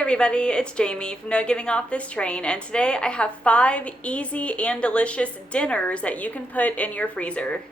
everybody, it's Jamie from No Getting Off This Train, and today I have 5 easy and delicious dinners that you can put in your freezer.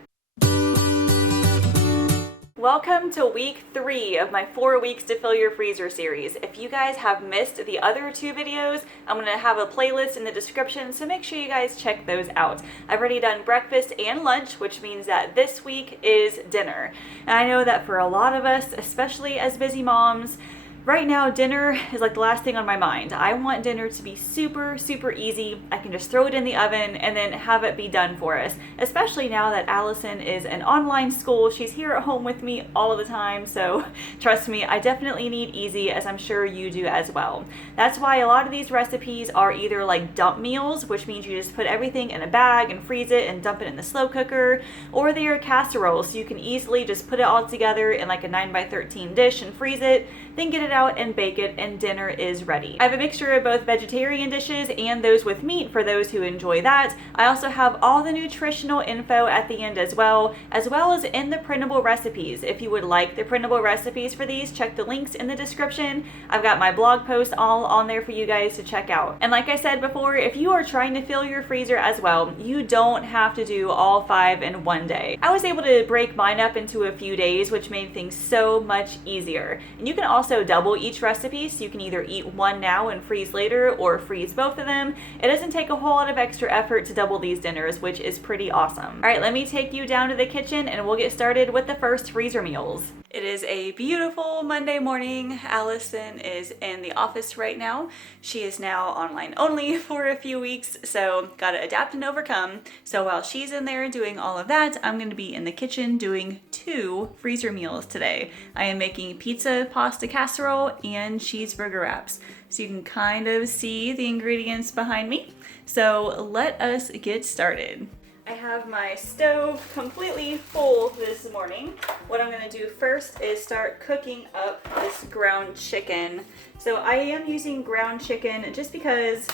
Welcome to week 3 of my 4 weeks to fill your freezer series. If you guys have missed the other 2 videos, I'm going to have a playlist in the description, so make sure you guys check those out. I've already done breakfast and lunch, which means that this week is dinner. And I know that for a lot of us, especially as busy moms, right now, dinner is like the last thing on my mind. I want dinner to be super easy. I can just throw it in the oven and then have it be done for us. Especially now that Allison is in online school. She's here at home with me all of the time. So trust me, I definitely need easy, as I'm sure you do as well. That's why a lot of these recipes are either like dump meals, which means you just put everything in a bag and freeze it and dump it in the slow cooker, or they are casseroles, so you can easily just put it all together in like a 9x13 dish and freeze it, then get it out and bake it, and dinner is ready. I have a mixture of both vegetarian dishes and those with meat for those who enjoy that. I also have all the nutritional info at the end as well as in the printable recipes. If you would like the printable recipes for these, check the links in the description. I've got my blog post all on there for you guys to check out. And like I said before, if you are trying to fill your freezer as well, you don't have to do all 5 in one day. I was able to break mine up into a few days, which made things so much easier. And you can also double each recipe, so you can either eat one now and freeze later, or freeze both of them. It doesn't take a whole lot of extra effort to double these dinners, which is pretty awesome. All right, let me take you down to the kitchen and we'll get started with the first freezer meals. It is a beautiful Monday morning. Allison is in the office right now. She is now online only for a few weeks, so gotta adapt and overcome. So while she's in there doing all of that, I'm gonna be in the kitchen doing 2 freezer meals today. I am making pizza pasta casserole and cheeseburger wraps. So you can kind of see the ingredients behind me. So let us get started. I have my stove completely full this morning. What I'm gonna do first is start cooking up this ground chicken. So I am using ground chicken just because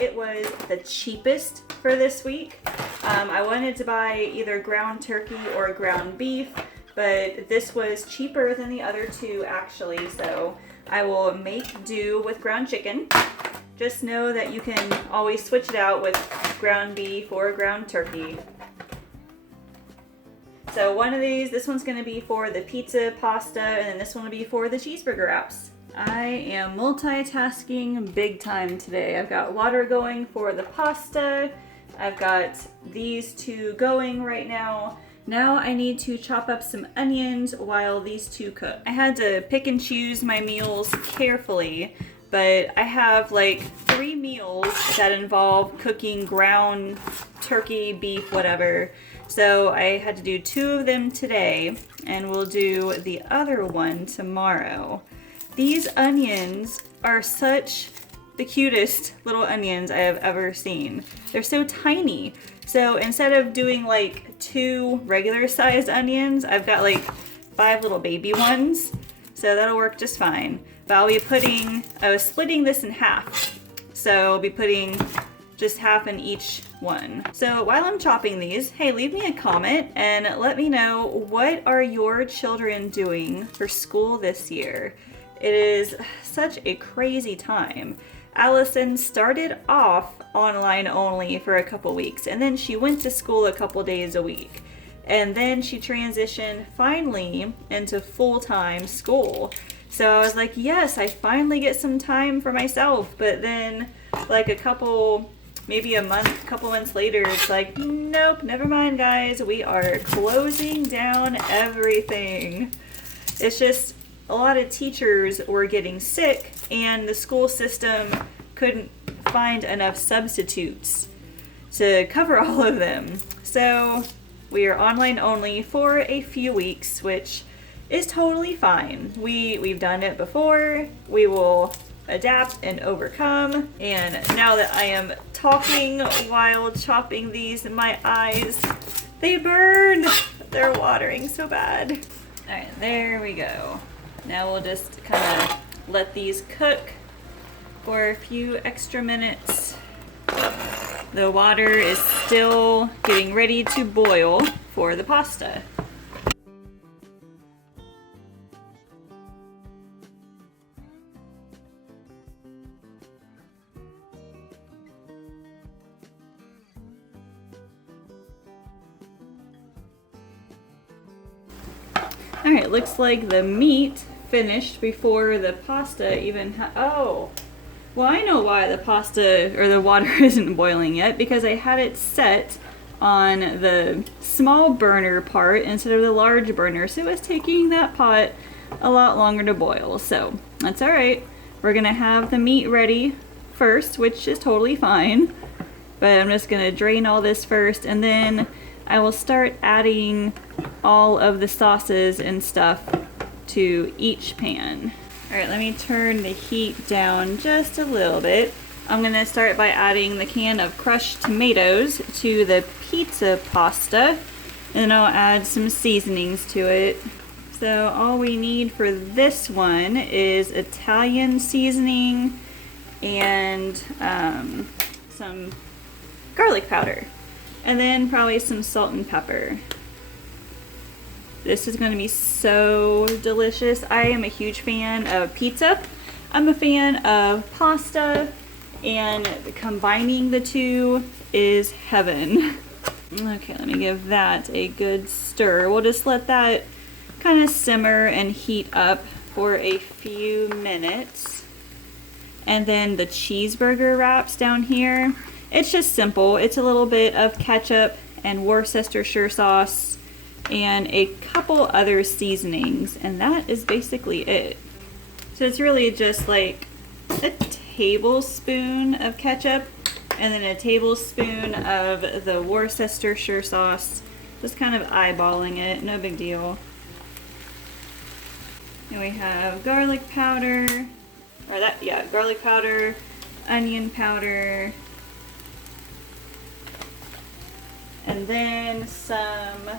it was the cheapest for this week. I wanted to buy either ground turkey or ground beef, but this was cheaper than the other 2 actually, so I will make do with ground chicken. Just know that you can always switch it out with ground beef or ground turkey. So one of these, this one's gonna be for the pizza, pasta, and then this one will be for the cheeseburger wraps. I am multitasking big time today. I've got water going for the pasta. I've got these 2 going right now. Now I need to chop up some onions while these 2 cook. I had to pick and choose my meals carefully, but I have like 3 meals that involve cooking ground turkey, beef, whatever. So I had to do 2 of them today, and we'll do the other one tomorrow. These onions are such the cutest little onions I have ever seen. They're so tiny. So instead of doing like 2 regular sized onions, I've got like 5 little baby ones. So that'll work just fine. But I was splitting this in half. So I'll be putting just half in each one. So while I'm chopping these, hey, leave me a comment and let me know, what are your children doing for school this year? It is such a crazy time. Allison started off online only for a couple weeks, and then she went to school a couple days a week. And then she transitioned finally into full-time school. So I was like, yes, I finally get some time for myself. But then like a couple months later, it's like, nope, never mind guys. We are closing down everything. It's just a lot of teachers were getting sick and the school system couldn't find enough substitutes to cover all of them. So we are online only for a few weeks, which is totally fine. We've done it before. We will adapt and overcome. And now that I am talking while chopping these, my eyes, they burn. They're watering so bad. All right, there we go. Now we'll just kind of let these cook for a few extra minutes. The water is still getting ready to boil for the pasta. All right, looks like the meat finished before the pasta even oh. Well, I know why the pasta or the water isn't boiling yet, because I had it set on the small burner part instead of the large burner, so it was taking that pot a lot longer to boil. So that's all right. We're gonna have the meat ready first, which is totally fine, but I'm just gonna drain all this first, and then I will start adding all of the sauces and stuff to each pan. All right, let me turn the heat down just a little bit. I'm gonna start by adding the can of crushed tomatoes to the pizza pasta, and then I'll add some seasonings to it. So all we need for this one is Italian seasoning and some garlic powder, and then probably some salt and pepper. This is going to be so delicious. I am a huge fan of pizza. I'm a fan of pasta, and combining the two is heaven. Okay, let me give that a good stir. We'll just let that kind of simmer and heat up for a few minutes. And then the cheeseburger wraps down here, it's just simple. It's a little bit of ketchup and Worcestershire sauce and a couple other seasonings, and that is basically it. So it's really just like a tablespoon of ketchup and then a tablespoon of the Worcestershire sauce, just kind of eyeballing it, no big deal. And we have garlic powder, garlic powder, onion powder, and then some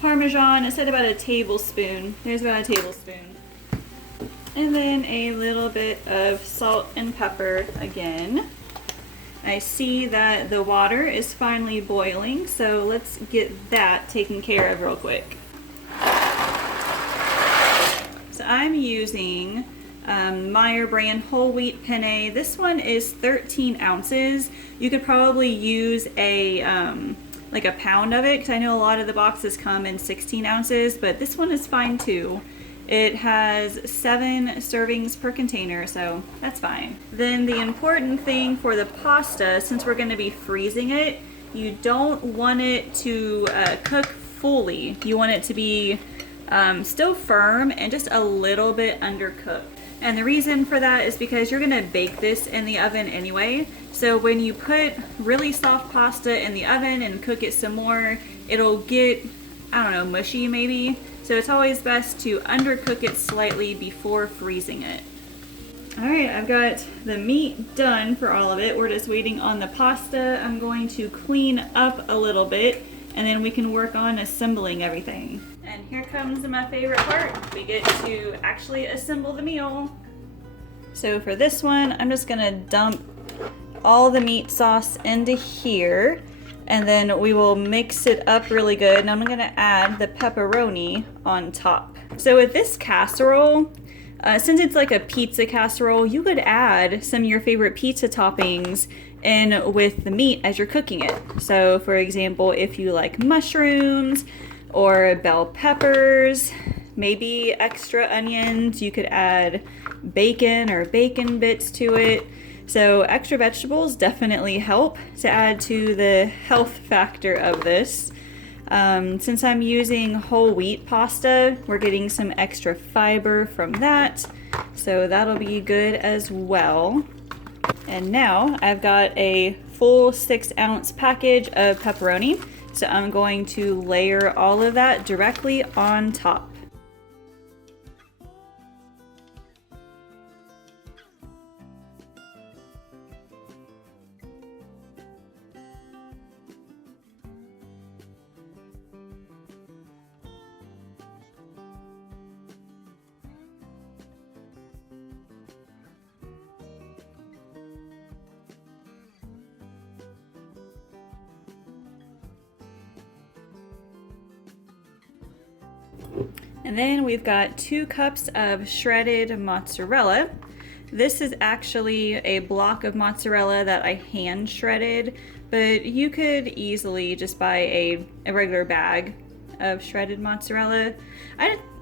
Parmesan. I said about a tablespoon. There's about a tablespoon. And then a little bit of salt and pepper again. I see that the water is finally boiling, so let's get that taken care of real quick. So I'm using Meyer brand whole wheat penne. This one is 13 ounces. You could probably use like a pound of it, because I know a lot of the boxes come in 16 ounces, but this one is fine too. It has 7 servings per container, so that's fine. Then the important thing for the pasta, since we're going to be freezing it, you don't want it to cook fully. You want it to be still firm and just a little bit undercooked. And the reason for that is because you're gonna bake this in the oven anyway. So when you put really soft pasta in the oven and cook it some more, it'll get, I don't know, mushy maybe. So it's always best to undercook it slightly before freezing it. All right, I've got the meat done for all of it. We're just waiting on the pasta. I'm going to clean up a little bit, and then we can work on assembling everything. And here comes my favorite part. We get to actually assemble the meal. So for this one, I'm just gonna dump all the meat sauce into here, and then we will mix it up really good. And I'm gonna add the pepperoni on top. So with this casserole, since it's like a pizza casserole, you could add some of your favorite pizza toppings in with the meat as you're cooking it. So for example, if you like mushrooms or bell peppers, maybe extra onions, you could add bacon or bacon bits to it. So extra vegetables definitely help to add to the health factor of this. Since I'm using whole wheat pasta, we're getting some extra fiber from that, so that'll be good as well. And now I've got a full 6-ounce package of pepperoni, so I'm going to layer all of that directly on top. And then we've got 2 cups of shredded mozzarella. This is actually a block of mozzarella that I hand shredded, but you could easily just buy a regular bag of shredded mozzarella.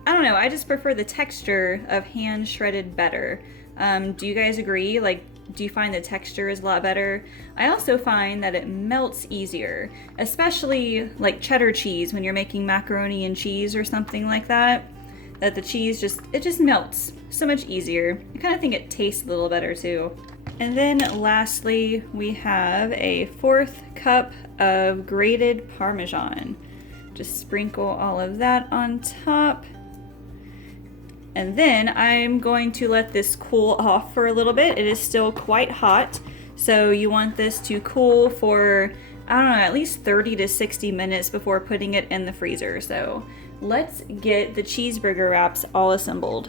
I don't know, I just prefer the texture of hand shredded better. Do you guys agree? Like, do you find the texture is a lot better? I also find that it melts easier, especially like cheddar cheese when you're making macaroni and cheese or something like that. That the cheese just melts so much easier. I kind of think it tastes a little better too. And then lastly, we have a 1/4 cup of grated Parmesan. Just sprinkle all of that on top. And then I'm going to let this cool off for a little bit. It is still quite hot, so you want this to cool for, I don't know, at least 30 to 60 minutes before putting it in the freezer. So let's get the cheeseburger wraps all assembled.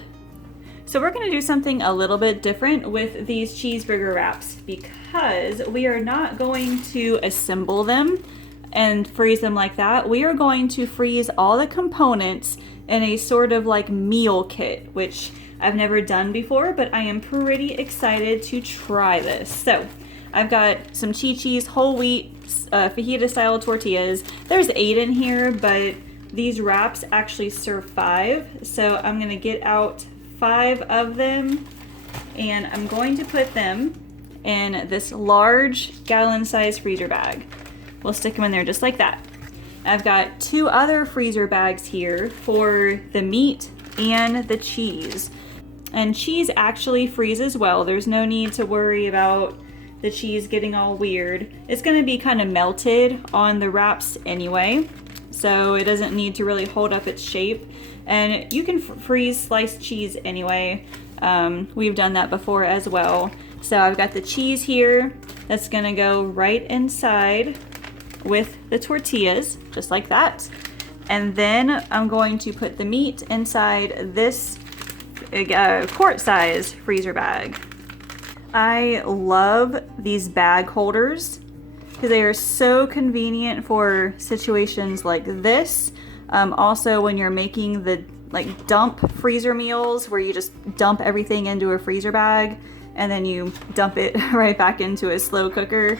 So we're gonna do something a little bit different with these cheeseburger wraps because we are not going to assemble them and freeze them like that. We are going to freeze all the components in a sort of like meal kit, which I've never done before, but I am pretty excited to try this. So I've got some Chi-Chi's whole wheat fajita style tortillas. There's 8 in here, but these wraps actually serve 5. So I'm gonna get out 5 of them and I'm going to put them in this large gallon size freezer bag. We'll stick them in there just like that. I've got 2 other freezer bags here for the meat and the cheese. And cheese actually freezes well. There's no need to worry about the cheese getting all weird. It's gonna be kind of melted on the wraps anyway, so it doesn't need to really hold up its shape. And you can freeze sliced cheese anyway. We've done that before as well. So I've got the cheese here that's gonna go right inside with the tortillas, just like that. And then I'm going to put the meat inside this quart size freezer bag. I love these bag holders because they are so convenient for situations like this. Also when you're making the like dump freezer meals where you just dump everything into a freezer bag and then you dump it right back into a slow cooker.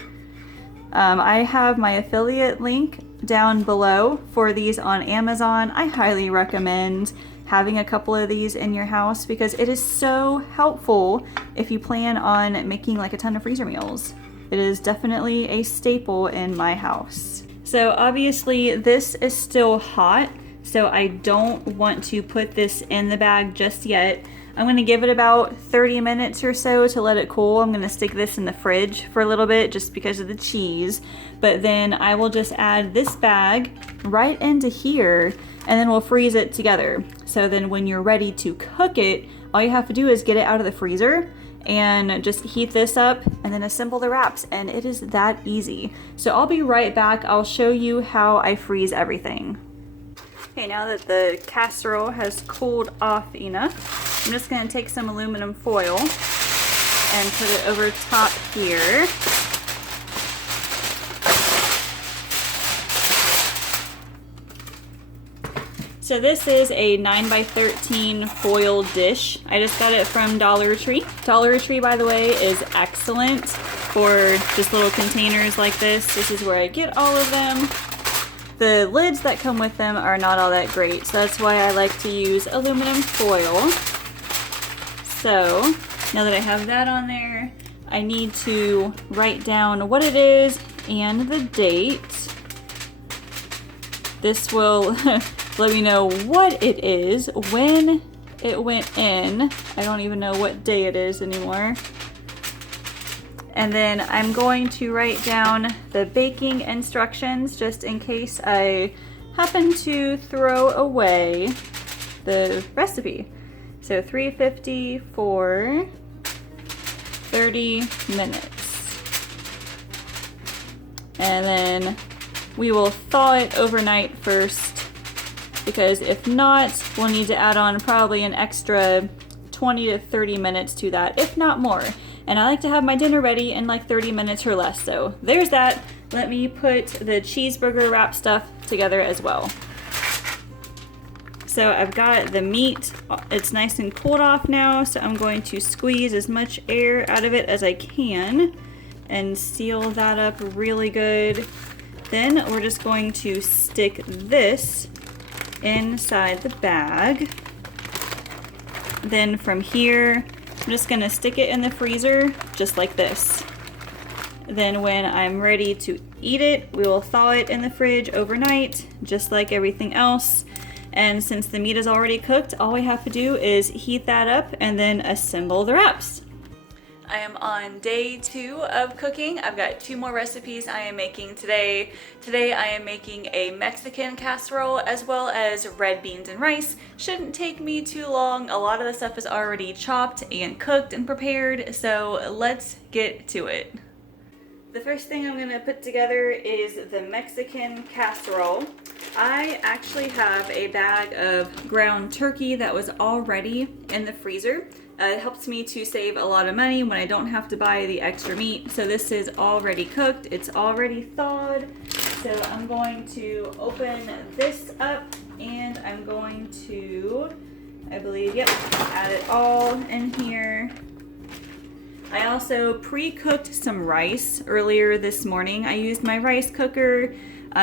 I have my affiliate link down below for these on Amazon. I highly recommend having a couple of these in your house because it is so helpful if you plan on making like a ton of freezer meals. It is definitely a staple in my house. So obviously this is still hot, so I don't want to put this in the bag just yet. I'm gonna give it about 30 minutes or so to let it cool. I'm gonna stick this in the fridge for a little bit just because of the cheese. But then I will just add this bag right into here and then we'll freeze it together. So then when you're ready to cook it, all you have to do is get it out of the freezer and just heat this up and then assemble the wraps, and it is that easy. So I'll be right back. I'll show you how I freeze everything. Okay, now that the casserole has cooled off enough, I'm just gonna take some aluminum foil and put it over top here. So this is a 9x13 foil dish. I just got it from Dollar Tree. Dollar Tree, by the way, is excellent for just little containers like this. This is where I get all of them. The lids that come with them are not all that great, so that's why I like to use aluminum foil. So now that I have that on there, I need to write down what it is and the date. This will let me know what it is, when it went in. I don't even know what day it is anymore. And then I'm going to write down the baking instructions just in case I happen to throw away the recipe. So 350 for 30 minutes. And then we will thaw it overnight first, because if not, we'll need to add on probably an extra 20 to 30 minutes to that, if not more. And I like to have my dinner ready in like 30 minutes or less. So there's that. Let me put the cheeseburger wrap stuff together as well. So I've got the meat. It's nice and cooled off now. So I'm going to squeeze as much air out of it as I can and seal that up really good. Then we're just going to stick this inside the bag. Then from here, I'm just gonna stick it in the freezer just like this. Then when I'm ready to eat it, we will thaw it in the fridge overnight, just like everything else. And since the meat is already cooked, all we have to do is heat that up and then assemble the wraps. I am on day 2 of cooking. I've got 2 more recipes I am making today. Today I am making a Mexican casserole as well as red beans and rice. Shouldn't take me too long. A lot of the stuff is already chopped and cooked and prepared, so let's get to it. The first thing I'm gonna put together is the Mexican casserole. I actually have a bag of ground turkey that was already in the freezer. It helps me to save a lot of money when I don't have to buy the extra meat. So this is already cooked, it's already thawed. So I'm going to open this up and I'm going to, I believe, yep, add it all in here. I also pre-cooked some rice earlier this morning. I used my rice cooker.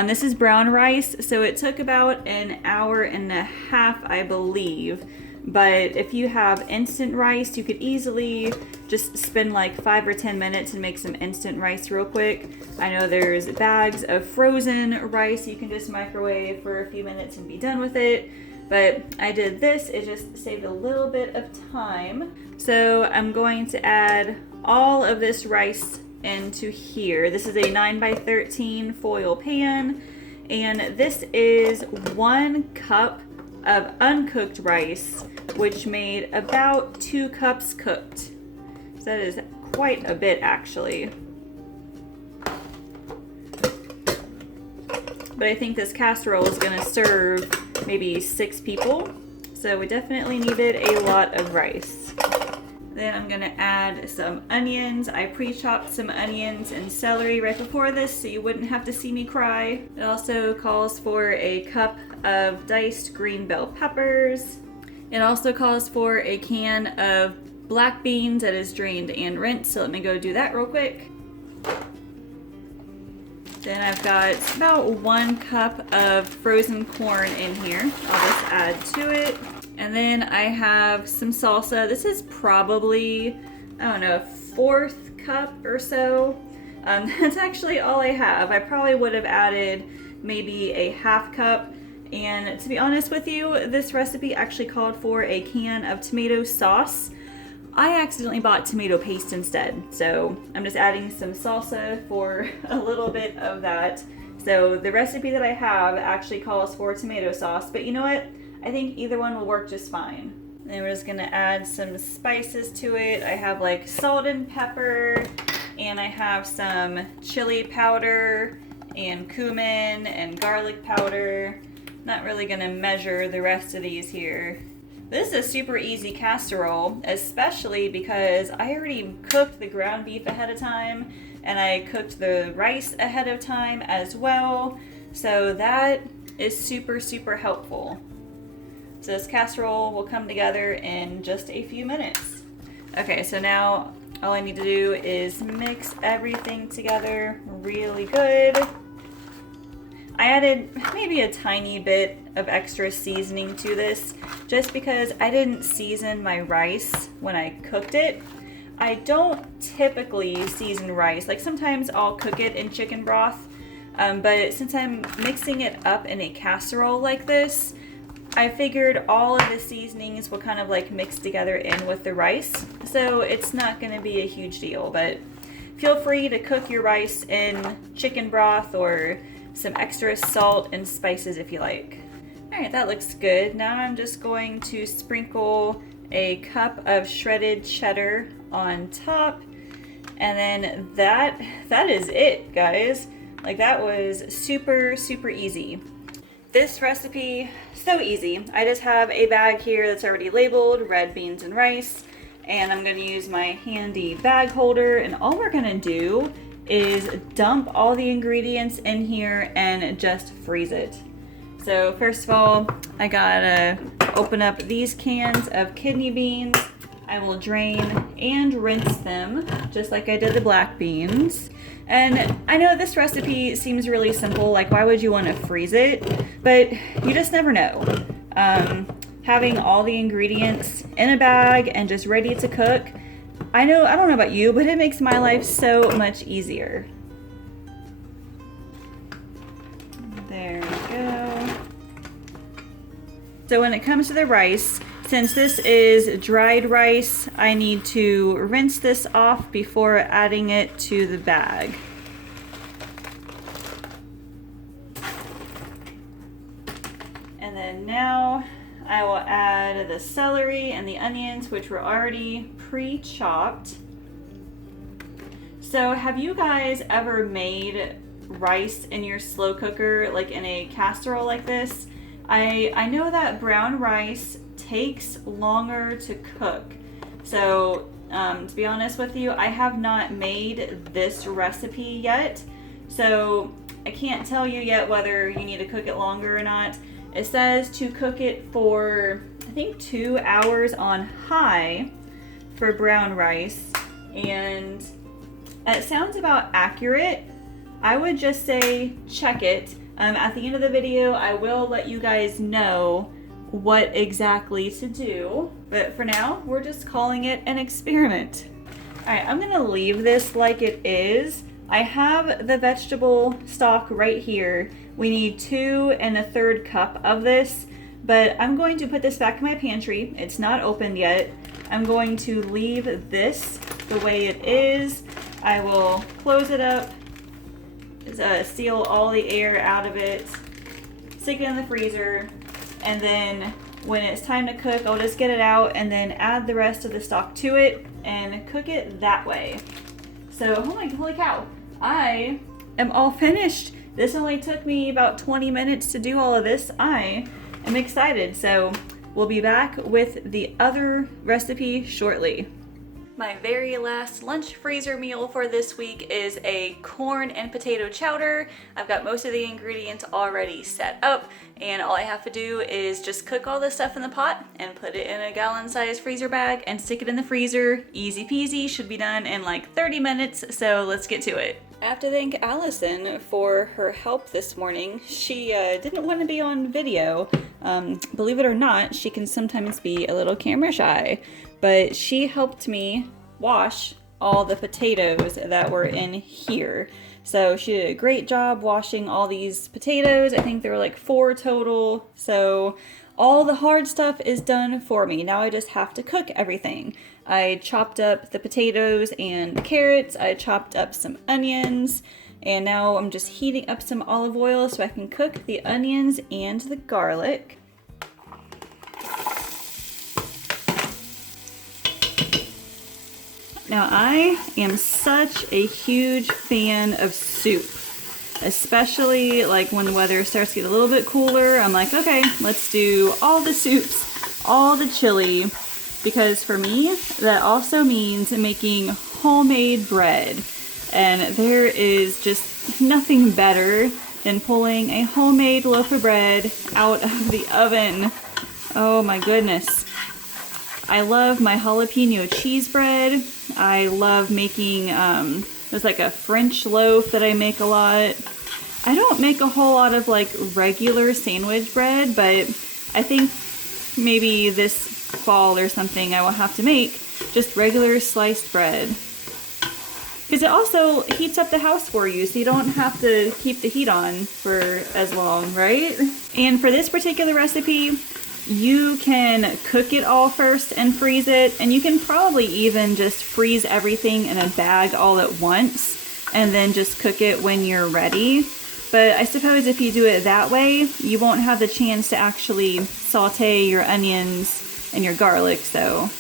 This is brown rice, so it took about an hour and a half, I believe. But if you have instant rice, you could easily just spend like 5 or 10 minutes and make some instant rice real quick. I know there's bags of frozen rice you can just microwave for a few minutes and be done with it. But I did this, it just saved a little bit of time. So I'm going to add all of this rice into here. This is a 9x13 foil pan, and this is 1 cup of uncooked rice, which made about 2 cups cooked. So that is quite a bit actually. But I think this casserole is gonna serve maybe 6 people. So we definitely needed a lot of rice. Then I'm gonna add some onions. I pre-chopped some onions and celery right before this so you wouldn't have to see me cry. It also calls for a cup of diced green bell peppers. It also calls for a can of black beans that is drained and rinsed. So let me go do that real quick. Then I've got about 1 cup of frozen corn in here. I'll just add to it. And then I have some salsa. This is probably, I don't know, a 4th cup or so. That's actually all I have. I probably would have added maybe a 1/2 cup. And to be honest with you, this recipe actually called for a can of tomato sauce. I accidentally bought tomato paste instead. So I'm just adding some salsa for a little bit of that. So the recipe that I have actually calls for tomato sauce, but you know what? I think either one will work just fine. Then we're just gonna add some spices to it. I have like salt and pepper, and I have some chili powder and cumin and garlic powder. Not really gonna measure the rest of these here. This is a super easy casserole, especially because I already cooked the ground beef ahead of time and I cooked the rice ahead of time as well. So that is super, super helpful. So this casserole will come together in just a few minutes. Okay, so now all I need to do is mix everything together really good. I added maybe a tiny bit of extra seasoning to this just because I didn't season my rice when I cooked it. I don't typically season rice. Like sometimes I'll cook it in chicken broth, but since I'm mixing it up in a casserole like this, I figured all of the seasonings will kind of like mix together in with the rice. So it's not gonna be a huge deal, but feel free to cook your rice in chicken broth or some extra salt and spices if you like. All right, that looks good. Now I'm just going to sprinkle a cup of shredded cheddar on top. And then that is it, guys. Like that was super, super easy. This recipe, so easy. I just have a bag here that's already labeled red beans and rice, and I'm gonna use my handy bag holder, and all we're gonna do is dump all the ingredients in here and just freeze it. So first of all, I gotta open up these cans of kidney beans. I will drain and rinse them just like I did the black beans. And I know this recipe seems really simple, like why would you want to freeze it? But you just never know. having all the ingredients in a bag and just ready to cook, I don't know about you, but it makes my life so much easier. There we go. So when it comes to the rice, since this is dried rice, I need to rinse this off before adding it to the bag. And then now I will add the celery and the onions, which were already pre-chopped. So have you guys ever made rice in your slow cooker, like in a casserole like this? I know that brown rice takes longer to cook. So to be honest with you, I have not made this recipe yet. So I can't tell you yet whether you need to cook it longer or not. It says to cook it for, I think, 2 hours on high for brown rice. And it sounds about accurate. I would just say check it. At the end of the video, I will let you guys know what exactly to do. But for now, we're just calling it an experiment. All right, I'm gonna leave this like it is. I have the vegetable stock right here. We need 2 1/3 cup of this, but I'm going to put this back in my pantry. It's not opened yet. I'm going to leave this the way it is. I will close it up, seal all the air out of it, stick it in the freezer, and then when it's time to cook, I'll just get it out and then add the rest of the stock to it and cook it that way. So, holy cow, I am all finished. This only took me about 20 minutes to do all of this. I am excited. So we'll be back with the other recipe shortly. My very last lunch freezer meal for this week is a corn and potato chowder. I've got most of the ingredients already set up, and all I have to do is just cook all this stuff in the pot and put it in a gallon-sized freezer bag and stick it in the freezer. Easy peasy, should be done in like 30 minutes, so let's get to it. I have to thank Allison for her help this morning. She didn't want to be on video. Believe it or not, she can sometimes be a little camera shy, but she helped me wash all the potatoes that were in here. So she did a great job washing all these potatoes. I think there were like 4 total. So all the hard stuff is done for me. Now I just have to cook everything. I chopped up the potatoes and the carrots. I chopped up some onions. And now I'm just heating up some olive oil so I can cook the onions and the garlic. Now I am such a huge fan of soup, especially like when the weather starts to get a little bit cooler. I'm like, okay, let's do all the soups, all the chili, because for me, that also means making homemade bread. And there is just nothing better than pulling a homemade loaf of bread out of the oven. Oh my goodness. I love my jalapeno cheese bread. I love making, there's like a French loaf that I make a lot. I don't make a whole lot of like regular sandwich bread, but I think maybe this fall or something I will have to make just regular sliced bread. Because it also heats up the house for you, so you don't have to keep the heat on for as long, right? And for this particular recipe, you can cook it all first and freeze it, and you can probably even just freeze everything in a bag all at once and then just cook it when you're ready. But I suppose if you do it that way, you won't have the chance to actually saute your onions and your garlic, so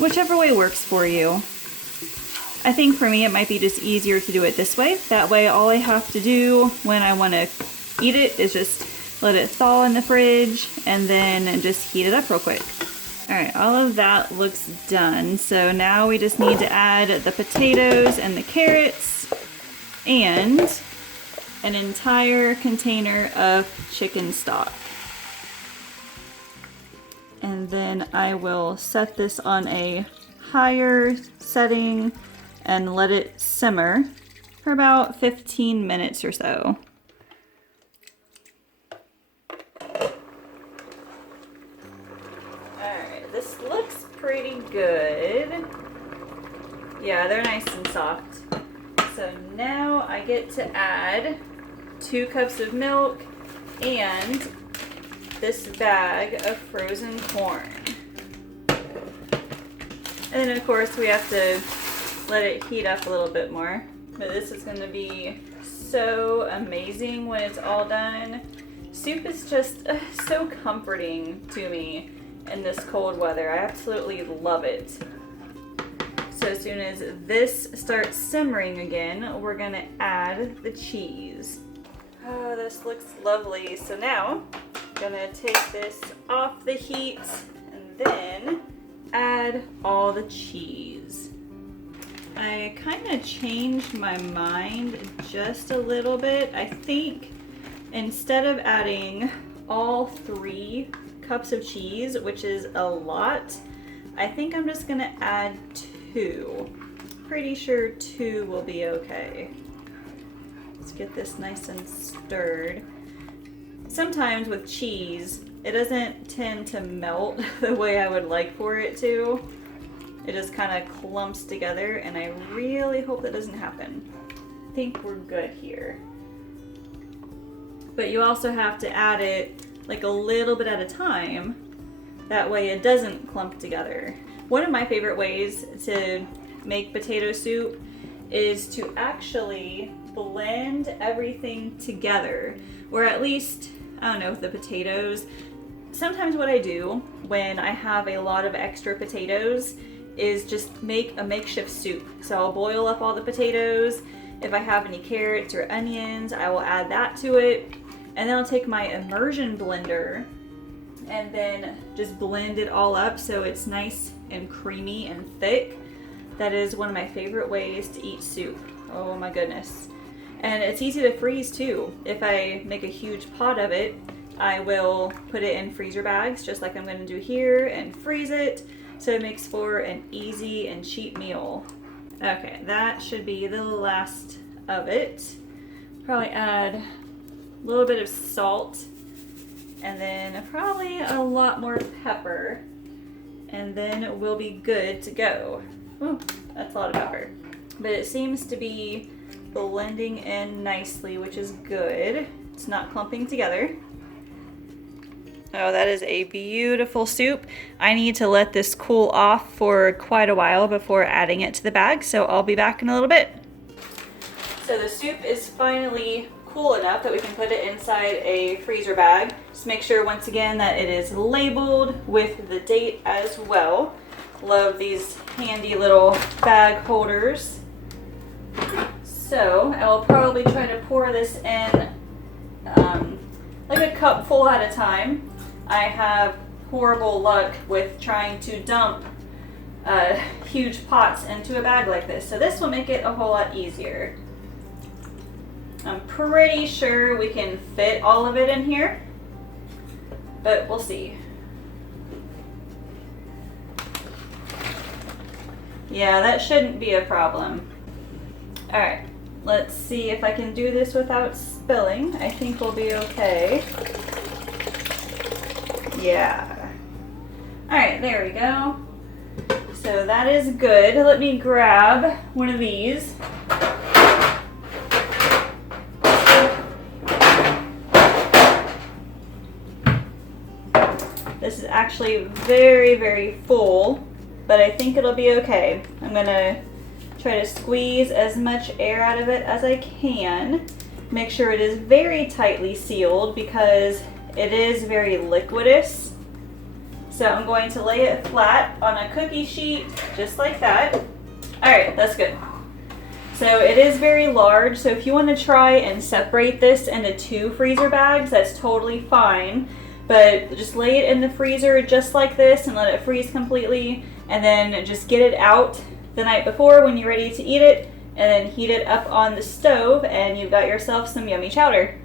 whichever way works for you. I think for me it might be just easier to do it this way. That way all I have to do when I want to eat it is just let it thaw in the fridge and then just heat it up real quick. All right, all of that looks done. So now we just need to add the potatoes and the carrots and an entire container of chicken stock. And then I will set this on a higher setting and let it simmer for about 15 minutes or so. good. Yeah, they're nice and soft. So now I get to add 2 cups of milk and this bag of frozen corn. And then of course we have to let it heat up a little bit more. But this is going to be so amazing when it's all done. Soup is just so comforting to me in this cold weather. I absolutely love it. So as soon as this starts simmering again, we're going to add the cheese. Oh, this looks lovely. So now I'm going to take this off the heat and then add all the cheese. I kind of changed my mind just a little bit. I think instead of adding all 3 cups of cheese, which is a lot, I think I'm just gonna add 2. Pretty sure 2 will be okay. Let's get this nice and stirred. Sometimes with cheese, it doesn't tend to melt the way I would like for it to. It just kind of clumps together, and I really hope that doesn't happen. I think we're good here. But you also have to add it like a little bit at a time. That way it doesn't clump together. One of my favorite ways to make potato soup is to actually blend everything together. Or at least, I don't know, the potatoes. Sometimes what I do when I have a lot of extra potatoes is just make a makeshift soup. So I'll boil up all the potatoes. If I have any carrots or onions, I will add that to it. And then I'll take my immersion blender and then just blend it all up so it's nice and creamy and thick. That is one of my favorite ways to eat soup. Oh my goodness. And it's easy to freeze too. If I make a huge pot of it, I will put it in freezer bags just like I'm going to do here and freeze it. So it makes for an easy and cheap meal. Okay, that should be the last of it. Probably add a little bit of salt and then probably a lot more pepper. And then we'll be good to go. Ooh, that's a lot of pepper. But it seems to be blending in nicely, which is good. It's not clumping together. Oh, that is a beautiful soup. I need to let this cool off for quite a while before adding it to the bag, so I'll be back in a little bit. So the soup is finally cool enough that we can put it inside a freezer bag. Just make sure once again that it is labeled with the date as well. Love these handy little bag holders. So I will probably try to pour this in like a cup full at a time. I have horrible luck with trying to dump huge pots into a bag like this, so this will make it a whole lot easier. I'm pretty sure we can fit all of it in here, but we'll see. Yeah, that shouldn't be a problem. All right, let's see if I can do this without spilling. I think we'll be okay. Yeah. All right, there we go. So that is good. Let me grab one of these. This is actually very, very full, but I think it'll be okay. I'm gonna try to squeeze as much air out of it as I can. Make sure it is very tightly sealed because it is very liquidous. So I'm going to lay it flat on a cookie sheet, just like that. All right, that's good. So it is very large, so if you want to try and separate this into 2 freezer bags, that's totally fine. But just lay it in the freezer just like this and let it freeze completely, and then just get it out the night before when you're ready to eat it, and then heat it up on the stove, and you've got yourself some yummy chowder.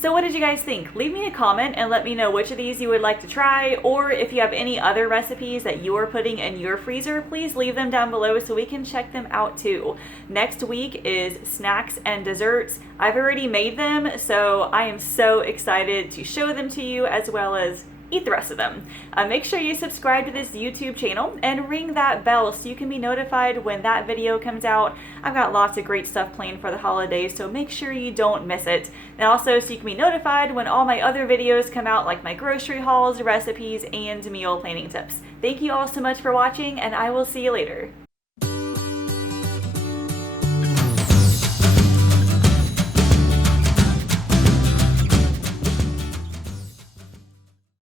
So what did you guys think? Leave me a comment and let me know which of these you would like to try, or if you have any other recipes that you are putting in your freezer, please leave them down below so we can check them out too. Next week is snacks and desserts. I've already made them, so I am so excited to show them to you as well as eat the rest of them. Make sure you subscribe to this YouTube channel and ring that bell so you can be notified when that video comes out. I've got lots of great stuff planned for the holidays, so make sure you don't miss it. And also so you can be notified when all my other videos come out, like my grocery hauls, recipes, and meal planning tips. Thank you all so much for watching, and I will see you later.